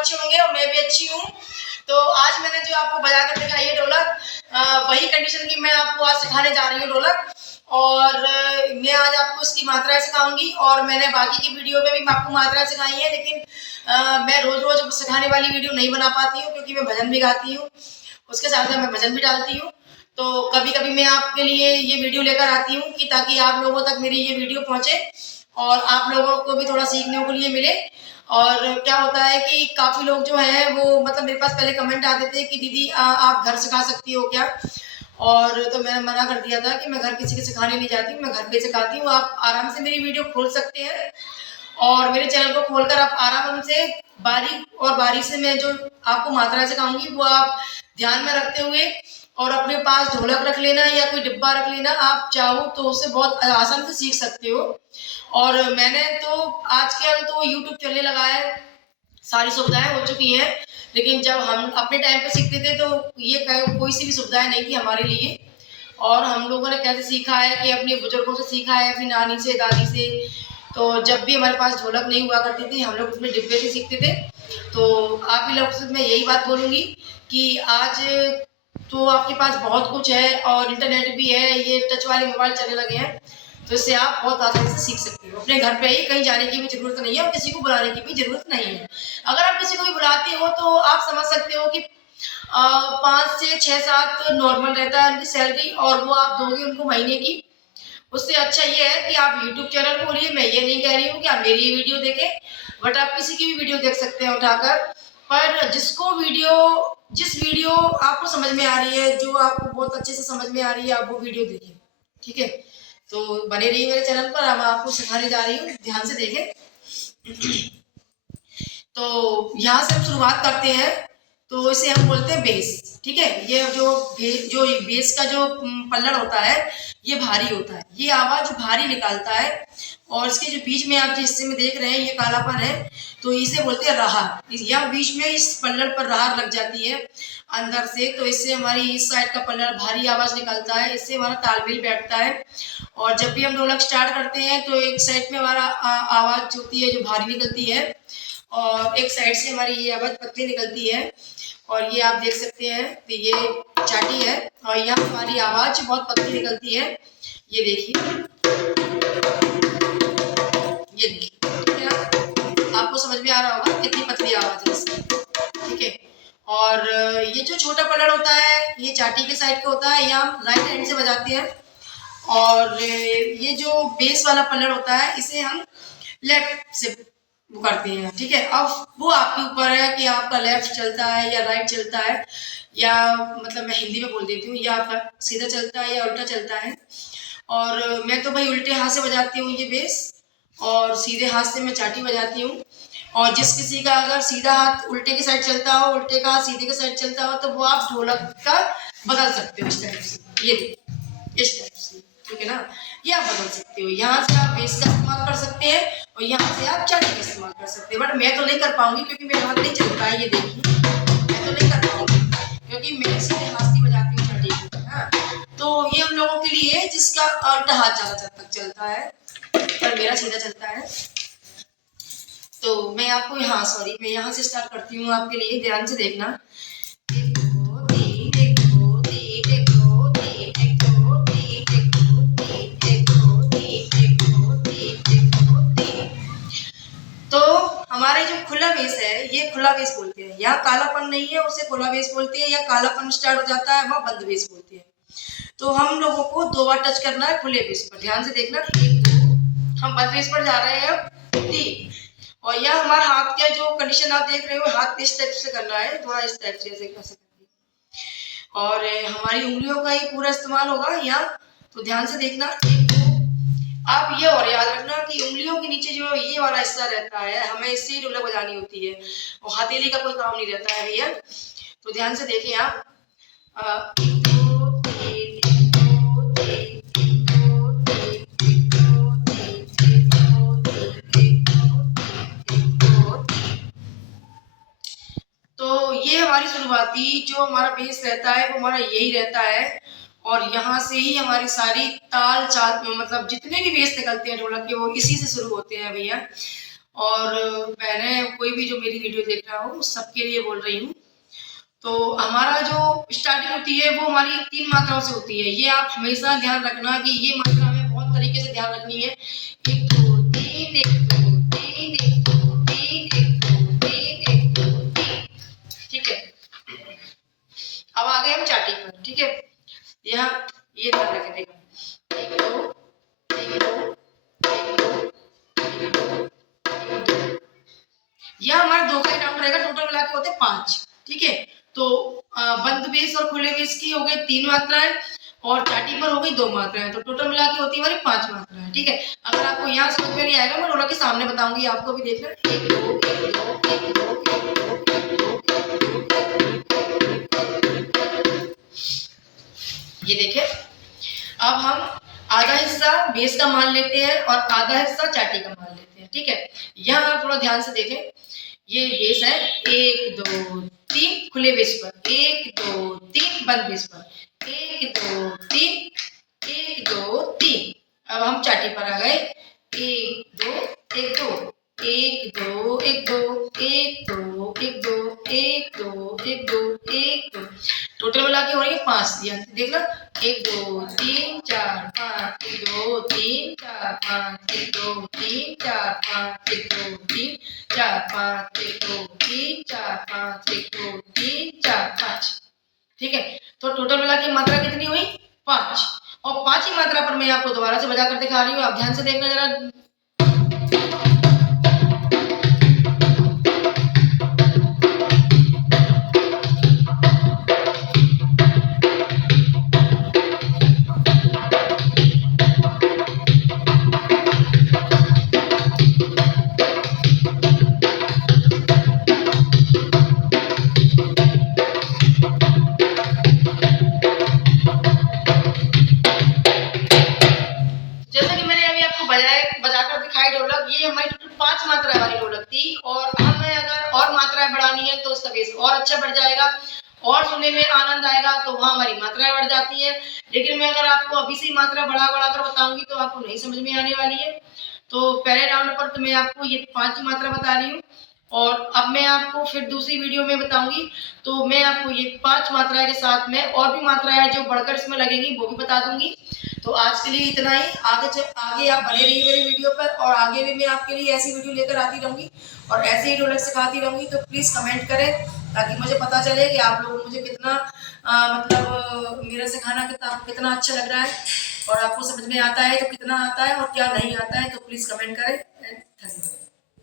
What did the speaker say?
अच्छे होंगे और मैं भी अच्छी हूँ। तो आज मैंने जो आपको बजा कर दिखाई है ढोलक, वही कंडीशन की मैं आपको आज सिखाने जा रही हूँ ढोलक। और मैं आज आपको इसकी मात्राएं सिखाऊंगी और मैंने बाकी की वीडियो में भी आपको मात्राएं सिखाई है, लेकिन मैं रोज रोज सिखाने वाली वीडियो नहीं बना पाती हूँ क्योंकि मैं भजन भी गाती हूँ, उसके साथ साथ मैं भजन भी डालती हूँ। तो कभी कभी मैं आपके लिए ये वीडियो लेकर आती हूँ कि ताकि आप लोगों तक मेरी ये वीडियो पहुंचे और आप लोगों को भी थोड़ा सीखने को लिए मिले। और क्या होता है कि काफ़ी लोग जो हैं वो मतलब मेरे पास पहले कमेंट आते थे कि दीदी आप घर सिखा सकती हो क्या? और तो मैंने मना कर दिया था कि मैं घर किसी के सिखाने नहीं जाती हूँ, मैं घर पे सिखाती हूँ। आप आराम से मेरी वीडियो खोल सकते हैं और मेरे चैनल को खोलकर आप आराम से बारीक और बारीक से मैं जो आपको मात्राएं सिखाऊंगी वो आप ध्यान में रखते हुए और अपने पास ढोलक रख लेना या कोई डिब्बा रख लेना, आप चाहो तो उससे बहुत आसान से सीख सकते हो। और मैंने तो आजकल तो यूट्यूब चलने लगा है, सारी सुविधाएं हो चुकी हैं, लेकिन जब हम अपने टाइम पे सीखते थे तो ये कोई सी भी सुविधाएं नहीं थी हमारे लिए। और हम लोगों ने कैसे सीखा है कि अपने बुजुर्गों से सीखा है, अपनी नानी से, दादी से। तो जब भी हमारे पास ढोलक नहीं हुआ करती थी हम लोग उसमें डिब्बे से सीखते थे। तो आप ही लोग से मैं यही बात बोलूँगी कि आज तो आपके पास बहुत कुछ है और इंटरनेट भी है, ये टच वाले मोबाइल चलने लगे हैं, तो इससे आप बहुत आसानी से सीख सकते हो अपने घर पे ही, कहीं जाने की भी जरूरत नहीं है और किसी को बुलाने की भी जरूरत नहीं है। अगर आप किसी को भी बुलाते हो तो आप समझ सकते हो कि 5 से 6 7 नॉर्मल रहता है उनकी सैलरी और वो आप दोगे उनको महीने की। उससे अच्छा ये है कि आप यूट्यूब चैनल खोलिए, मैं ये नहीं कह रही हूँ कि आप मेरी वीडियो देखें, बट आप किसी की भी वीडियो देख सकते हैं उठाकर। पर जिस वीडियो आपको समझ में आ रही है, जो आपको बहुत अच्छे से समझ में आ रही है, आप वो वीडियो देखिए, ठीक है? तो बने रहिए मेरे चैनल पर, मैं आपको सिखाने जा रही हूँ, ध्यान से देखें। तो यहाँ से हम शुरुआत करते हैं। तो इसे हम बोलते हैं बेस, ठीक है? ये जो बेस का जो पल्लड़ होता है ये भारी होता है, ये आवाज भारी निकालता है। और इसके जो बीच में आप जिस हिस्से में देख रहे हैं ये कालापन है, तो इसे बोलते हैं राहर। या बीच में इस पल्लड़ पर राहर लग जाती है अंदर से, तो इससे हमारी इस साइड का पल्लड़ भारी आवाज निकालता है, इससे हमारा तालमेल बैठता है। और जब भी हम ढोलक स्टार्ट करते हैं तो एक साइड में हमारा आवाज होती है जो भारी निकलती है और एक साइड से हमारी ये आवाज पतली निकलती है। और ये आप देख सकते हैं कि ये चाटी है और यहाँ हमारी आवाज बहुत पतली निकलती है। ये देखिए, ये देखिए, आपको समझ में आ रहा होगा कितनी पतली आवाज है इसकी, ठीक है? और ये जो छोटा पल्लड़ होता है ये चाटी के साइड का होता है, ये हम राइट हैंड से बजाते हैं। और ये जो बेस वाला पल्लड़ होता है इसे हम लेफ्ट से वो करते हैं, ठीक है? अब वो आपके ऊपर है कि आपका लेफ्ट चलता है या राइट चलता है, या मतलब मैं हिंदी में बोल देती हूँ, या आपका सीधा चलता है या उल्टा चलता है। और मैं तो भाई उल्टे हाथ से बजाती हूँ ये बेस और सीधे हाथ से मैं चाटी बजाती हूँ। और जिस किसी का अगर सीधा हाथ उल्टे की साइड चलता हो, उल्टे का हाथ सीधे की साइड चलता हो, तो वो आप ढोलक का बदल सकते हो इस टाइप से, ये इस टाइप से, ठीक है ना? ये आप बदल सकते हो, यहाँ से आप बेस का इस्तेमाल कर सकते हैं और यहाँ से आप चाटी का इस्तेमाल कर सकते हैं। बट मैं तो नहीं कर पाऊंगी क्योंकि मेरा हाथ नहीं चलता है, ये देखिए, मैं तो नहीं कर पाऊंगी क्योंकि मैं सीधे हाथ से बजाती हूँ चाटी को, हाँ। तो ये उन लोगों के लिए जिसका उल्टा हाथ ज़्यादा तक चलता है, पर मेरा सीधा चलता है। तो मैं आपको मैं यहाँ से स्टार्ट करती हूँ आपके लिए, ध्यान से देखना। तो हमारे जो खुला बेस है ये खुला बेस बोलते हैं, यहाँ कालापन नहीं है उसे खुला बेस बोलते हैं, या कालापन स्टार्ट हो जाता है वह बंद बेस बोलते हैं। तो हम लोगों को 2 बार टच करना है खुले बेस पर, ध्यान से देखना। 1 2, हम बंद बेस पर जा रहे हैं 3। और यह हमारा हाथ का जो कंडीशन आप देख रहे हो, हाथ इस टाइप से करना है, थोड़ा इस टाइप से, ऐसे और हमारी उंगलियों का ही पूरा इस्तेमाल होगा यहाँ। तो ध्यान से देखना। 1 2, आप ये और याद रखना कि उंगलियों के नीचे जो ये वाला हिस्सा रहता है हमें इससे ही ढोलक बजानी होती है और हथेली का कोई काम नहीं रहता है भैया। तो ध्यान से देखिए आप। 1 2 3 1 2 3 1 2 3 1 2 3 1 2 3 1 2 3। तो ये हमारी शुरुआती जो हमारा बेस रहता है वो हमारा यही रहता है और यहाँ से ही हमारी सारी ताल चाल मतलब जितने भी बेस निकलते हैं ढोलक के वो इसी से शुरू होते हैं भैया। और बहनें कोई भी जो मेरी वीडियो देख रहा हो उस सबके लिए बोल रही हूँ। तो हमारा जो स्टार्टिंग होती है वो हमारी 3 मात्राओं से होती है। ये आप हमेशा ध्यान रखना कि ये मात्रा हमें बहुत तरीके से ध्यान रखनी है। 1 2 3 1 2 3 1 2 3 1 2 3 1 2 3, ठीक है। अब आ गए हम चाटी पर, ठीक है। यहाँ ये ध्यान रखिएगा, 1 2 1 2 1 2 1 2 1 2। यह हमारा 2 का राउंड रहेगा, टोटल मिला के होते 5, ठीक है। तो बंद बेस और खुले बेस की हो गई 3 मात्राएं और चाटी पर हो गई 2 मात्राएं, तो टोटल मिला के होती है हमारी 5 मात्राएं, ठीक है। अगर आपको यहाँ समझ में नहीं आएगा मैं ढोलक के सामने बताऊंगी, आपको भी देखना। 1 2 1 2 1 2 1 2 ये देखिए। अब हम आधा हिस्सा बेस का मान लेते हैं और आधा हिस्सा चाटी का मान लेते हैं, ठीक है। यहाँ आप थोड़ा ध्यान से देखें, ये बेस है 1 2 3 खुले बेस पर, 1 2 3 बंद बेस पर, 1 2 3 1 2 3। अब हम चाटी पर आ गए, 1 2 1 2 1 2 1 2 1 2 1 2 1 2 1 2 1 2, टोटल मिला के हो रही है 5। देख लो, 1 2 3 4 5 1 2 3 4 5 1 2 3 4 5 1 2 3 4 5 1 2 3 4 5 1 2 3 4 5, ठीक है। तो टोटल मिला के मात्रा कितनी हुई? 5। और 5 ही मात्रा पर मैं आपको दोबारा से बजा कर दिखा रही हूँ, आप ध्यान से देखना जरा। जैसे कि मैंने अभी आपको बजाकर दिखाई ढोलक, ये हमारी टोटल 5 मात्रा वाली ढोलक थी और हमें अगर और मात्राएं बढ़ानी है तो उसका बेस और अच्छा बढ़ जाएगा और सुनने में आनंद आएगा, तो वहाँ हमारी मात्राएं बढ़ जाती है। लेकिन मैं अगर आपको अभी से मात्रा बढ़ा कर बताऊंगी तो आपको नहीं समझ में आने वाली है। तो पहले राउंड पर तो मैं आपको ये 5 ही मात्रा बता रही हूँ और अब मैं आपको फिर दूसरी वीडियो में बताऊंगी, तो मैं आपको ये 5 मात्राएं के साथ में और भी मात्राएं जो बढ़कर इसमें लगेंगी वो भी बता दूंगी। तो आज के लिए इतना ही। आगे आप बने रहिए मेरी वीडियो पर और आगे भी मैं आपके लिए ऐसी वीडियो लेकर आती रहूंगी और ऐसे ही ढोलक सिखाती रहूंगी। तो प्लीज़ कमेंट करें ताकि मुझे पता चले कि आप लोग मुझे कितना मतलब मेरा सिखाना कितना अच्छा लग रहा है और आपको समझ में आता है तो कितना आता है और क्या नहीं आता है, तो प्लीज़ कमेंट करें। धन्यवाद।